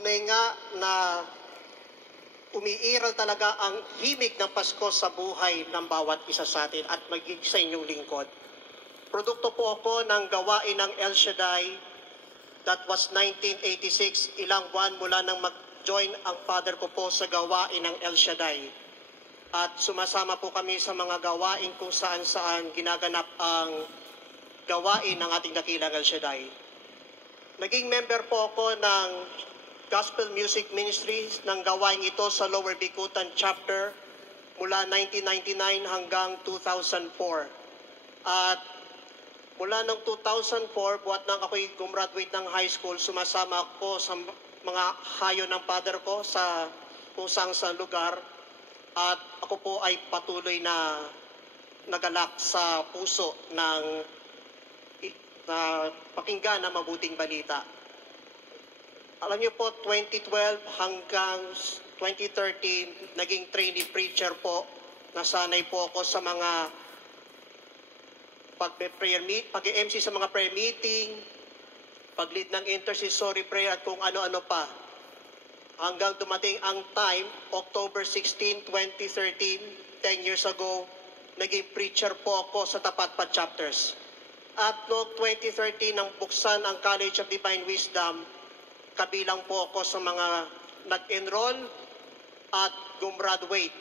tunay nga na umiiral talaga ang himig ng Pasko sa buhay ng bawat isa sa atin at magiging sa inyong lingkod. Produkto po ako ng gawain ng El Shaddai. That was 1986, ilang buwan mula nang mag-join ang father ko po sa gawain ng El Shaddai. At sumasama po kami sa mga gawain kung saan-saan ginaganap ang gawain ng ating dakilang El Shaddai. Naging member po ako ng Gospel Music Ministries ng gawain ito sa Lower Bicutan Chapter mula 1999 hanggang 2004. At mula ng 2004, buhat nang ako'y gumraduate ng high school, sumasama ako sa mga hayo ng father ko sa kung saan sa lugar. At ako po ay patuloy na nagalak sa puso ng pakinggan na mabuting balita. Alam niyo po, 2012 hanggang 2013, naging trainee preacher po. Nasanay po ako sa mga pag-MC sa mga prayer meeting, pag-lead ng intercessory prayer at kung ano-ano pa. Hanggang dumating ang time, October 16, 2013, 10 years ago, naging preacher po ako sa Tapat Pa Chapters. At noong 2013, nang buksan ang College of Divine Wisdom, kabilang po ako sa mga nag-enroll at gumraduate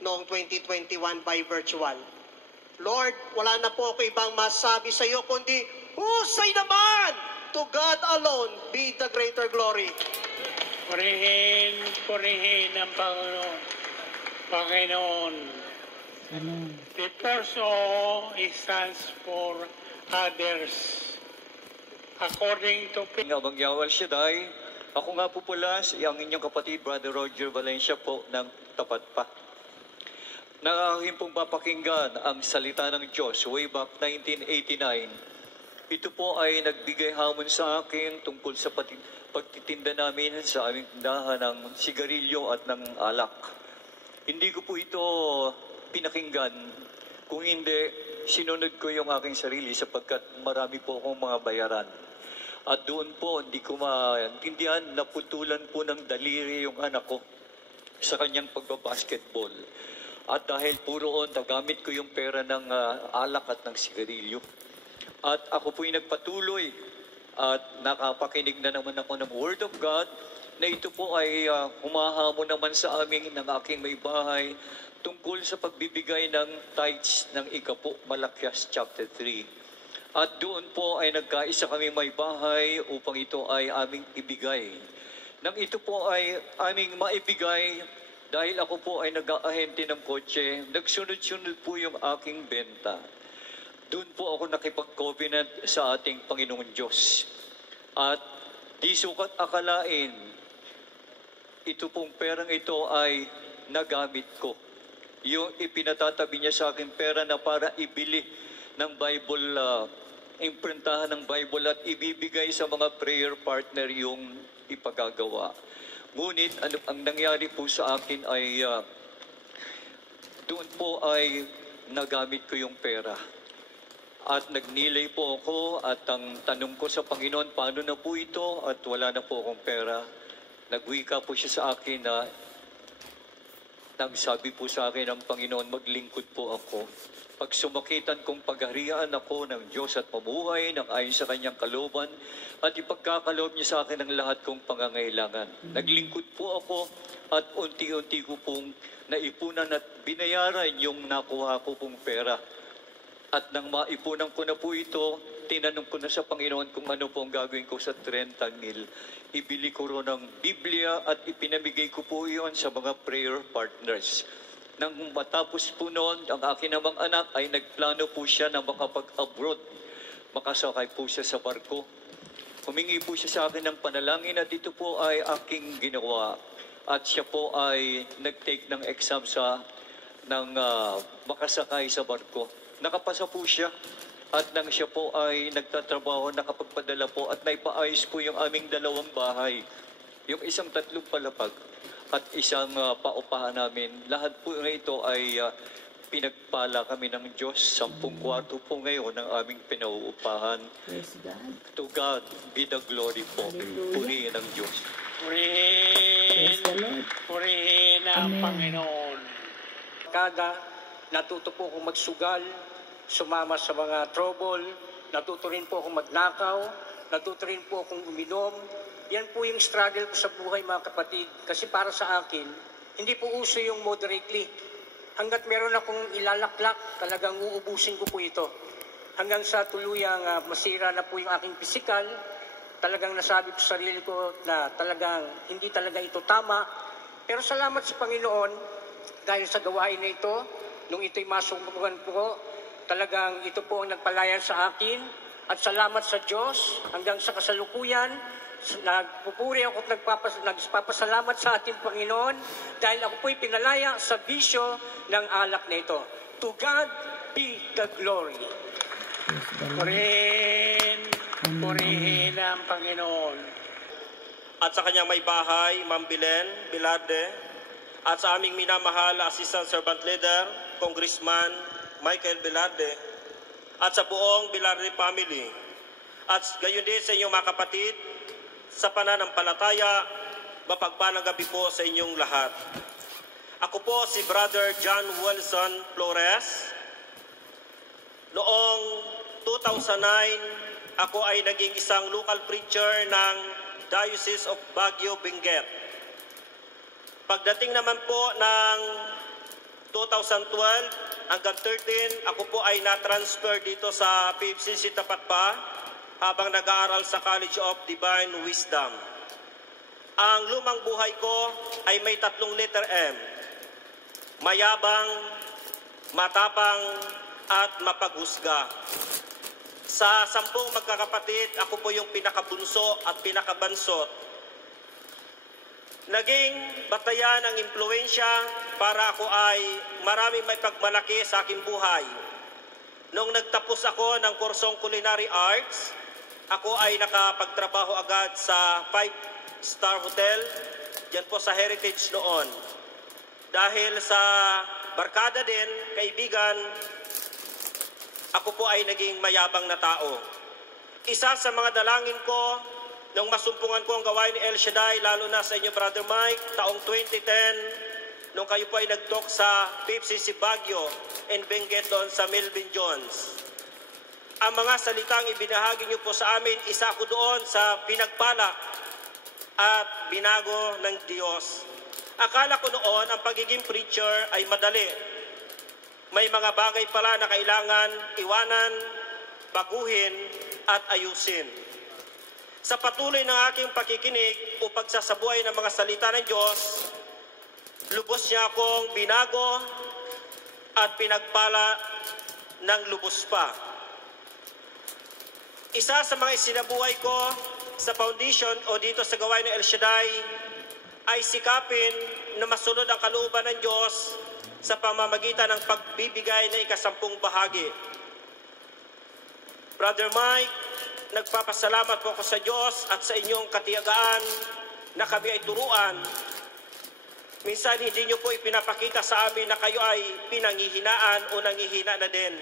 noong 2021 by virtual. Lord, wala na po ako ibang masabi sa iyo kundi, husay naman! To God alone be the greater glory. Purihin ang Panginoon. The first O stands for others. According to Abang Yawal Shaddai, ako nga po pala ang inyong kapatid, Brother Roger Valencia po ng Tapat Pa. Nang aking pong papakinggan ang salita ng Diyos way back 1989, ito po ay nagbigay hamon sa akin tungkol sa pagtitinda namin sa aming tindahan ng sigarilyo at ng alak. Hindi ko po ito pinakinggan, kung hindi, sinunod ko yung aking sarili sapagkat marami po akong mga bayaran. At doon po, hindi ko maintindihan, naputulan po ng daliri yung anak ko sa kanyang pagbabasketball. At dahil puroon, nagamit ko yung pera ng alak at ng sigarilyo. At ako po'y nagpatuloy at nakapakinig na naman ako ng Word of God na ito po ay humahamon naman sa amin ng aking may bahay tungkol sa pagbibigay ng tithes ng ika-po, Malakias chapter 3. At doon po ay nagkaisa kami may bahay upang ito ay aming ibigay. Nang ito po ay aming maibigay, dahil ako po ay nag-aahente ng kotse, nagsunod-sunod po yung aking benta. Doon po ako nakipag-covenant sa ating Panginoon Diyos. At di sukat akalain, ito pong perang ito ay nagamit ko. Yung ipinatatabi niya sa akin pera na para ibili ng Bible, imprintahan ng Bible at ibibigay sa mga prayer partner yung ipagagawa. Ngunit ang nangyari po sa akin ay doon po ay nagamit ko yung pera. At nagnilay po ako at ang tanong ko sa Panginoon, paano na po ito at wala na po akong pera. Nagwika po siya sa akin na nagsabi po sa akin ng Panginoon, maglingkod po ako. Pag sumakitan kong pagharian ako ng Diyos at mabuhay ng ayon sa kanyang kalooban at ipagkakaloob niya sa akin ang lahat kong pangangailangan. Naglingkod po ako at unti-unti ko pong naipunan at binayaran yung nakuha ko pong pera. At nang maipunan ko na po ito, tinanong ko na sa Panginoon kung ano po ang gagawin ko sa 30,000. Ibili ko ro ng Biblia at ipinamigay ko po iyon sa mga prayer partners. Nang matapos po noon, ang akin namang anak ay nagplano po siya na makapag-abroad. Makasakay po siya sa barko. Humingi po siya sa akin ng panalangin at ito po ay aking ginawa. At siya po ay nag-take ng exam ng makasakay sa barko. Nakapasa po siya at nang siya po ay nagtatrabaho, nakapagpadala po at naipaayos po yung aming dalawang bahay. Yung isang 3 palapag at isang paupahan namin. Lahat po na ito ay pinagpala kami ng Diyos. 10 kwarto po ngayon ang aming pinauupahan. To God be the glory po. Purihin ng Diyos. kalsada, natuto po akong magsugal, sumama sa mga trouble, natuto rin po akong magnakaw, natuto rin po akong uminom. Yan po yung struggle ko sa buhay, mga kapatid. Kasi para sa akin, hindi po uso yung moderately. Hanggat meron akong ilalaklak, talagang uubusin ko po ito. Hanggang sa tuluyang masira na po yung aking pisikal, talagang nasabi ko sa sarili ko na talagang hindi talaga ito tama. Pero salamat sa Panginoon, dahil sa gawain na ito, nung ito'y masubukan ko, talagang ito po ang nagpalayan sa akin. At salamat sa Diyos, hanggang sa kasalukuyan, nagpupuri ako at nagpapasalamat sa ating Panginoon dahil ako po'y pinalaya sa bisyo ng alak na ito. To God be the glory. Purihin ang Panginoon. At sa kanyang may bahay, Ma'am Belen Bilarde, at sa aming minamahal na Assistant Servant Leader, Congressman Michael Bilarde, at sa buong Bilarde family, at gayon din sa inyong mga kapatid, sa pananampalataya, mapagpalang gabi po sa inyong lahat. Ako po si Brother John Wilson Flores. Noong 2009, ako ay naging isang local preacher ng Diocese of Baguio, Benguet. Pagdating naman po ng 2012 hanggang 13, ako po ay na-transfer dito sa PFCC Tapatpa habang nag-aaral sa College of Divine Wisdom. Ang lumang buhay ko ay may 3 letter M. Mayabang, matapang, at mapaghusga. Sa 10 magkakapatid, ako po yung pinakabunso at pinakabansot. Naging batayan ng impluensya para ako ay maraming may pagmalaki sa aking buhay. Nung nagtapos ako ng kursong Culinary Arts, ako ay nakapagtrabaho agad sa 5-star hotel, dyan po sa Heritage noon. Dahil sa barkada din, kaibigan, ako po ay naging mayabang na tao. Isa sa mga dalangin ko, nung masumpungan ko ang gawain ni El Shaddai, lalo na sa inyo, Brother Mike, taong 2010, nung kayo po ay nag-talk sa PFCC Baguio and Benguet doon sa Melvin Jones. Ang mga salitang ibinahagi niyo po sa amin, isa ko doon sa pinagpala at binago ng Diyos. Akala ko noon ang pagiging preacher ay madali. May mga bagay pala na kailangan iwanan, baguhin at ayusin. Sa patuloy ng aking pakikinig o pagsasabuhay ng mga salita ng Diyos, lubos niya akong binago at pinagpala ng lubos pa. Isa sa mga isinabuhay ko sa foundation o dito sa gawain ng El Shaddai ay sikapin na masunod ang kalooban ng Diyos sa pamamagitan ng pagbibigay ng ika-10 bahagi. Brother Mike, nagpapasalamat po ako sa Diyos at sa inyong katiyagaan na kami ay turuan. Minsan hindi niyo po ipinapakita sa amin na kayo ay pinanghihinaan o nanghihina na din.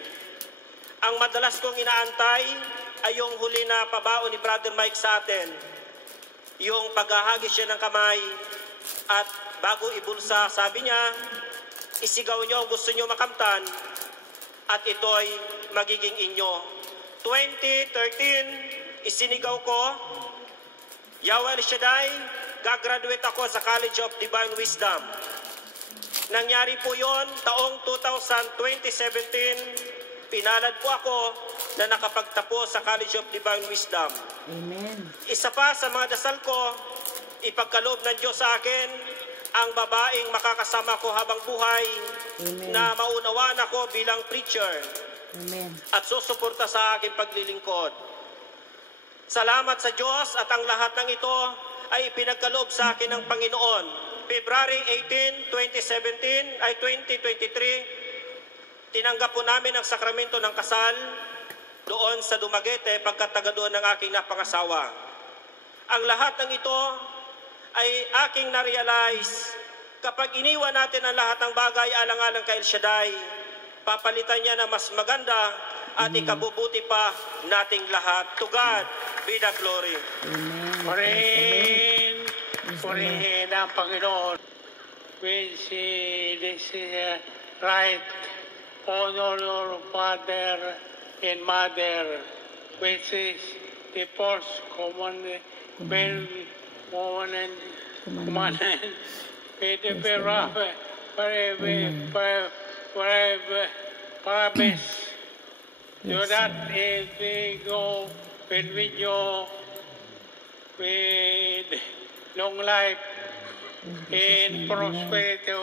Ang madalas kong inaantay ay yung huli na pabao ni Brother Mike sa atin. Yung paghahagis siya ng kamay at bago ibulsa, sabi niya, isigaw niyo ang gusto niyo makamtan at ito'y magiging inyo. 2013, isinigaw ko, Yahweh El Shaddai, gagraduate ako sa College of Divine Wisdom. Nangyari po yon taong 2017, pinalad po ako na nakapagtapos sa College of Divine Wisdom. Amen. Isa pa sa mga dasal ko, ipagkaloob ng Diyos sa akin ang babaeng makakasama ko habang buhay. Amen. Na maunawaan ako bilang preacher. Amen. At susuporta sa aking paglilingkod. Salamat sa Diyos at ang lahat ng ito ay ipinagkaloob sa akin ng Panginoon. February 18, 2017 ay 2023, tinanggap po namin ang sakramento ng kasal doon sa Dumaguete pagkataga doon ng aking napangasawa. Ang lahat ng ito ay aking na-realize kapag iniwan natin ang lahat ng bagay alang-alang kay El Shaddai, papalitan niya na mas maganda at ikabubuti pa nating lahat. To God be the glory. Purihin ang Panginoon. With this right, honor your father and mother, which is the first commandment, commandment, with the forever, promise. So that if we go with you, with long life and prosperity,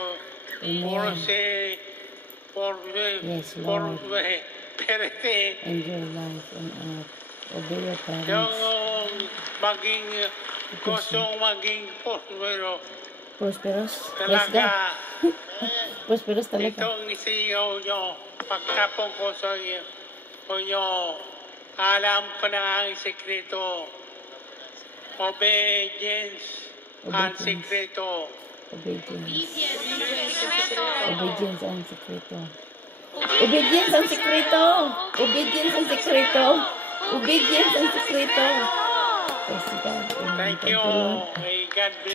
Yes, Lord. prosperity, And your life on earth. Obey your parents. yung maging gustong maging prospero. Prosperous. Praise Talaga, God. Prosperous talaga. itong isigaw nyo, pagtapong ko sa inyo, alam ko na ang sekreto. Obedience ang sekreto. Obedience. Obedience ang sekreto. Obedience ang sekreto. Obedience ang sekreto. Obedience ang sekreto. Praise God. Amen. Thank you. Lord. May God bless.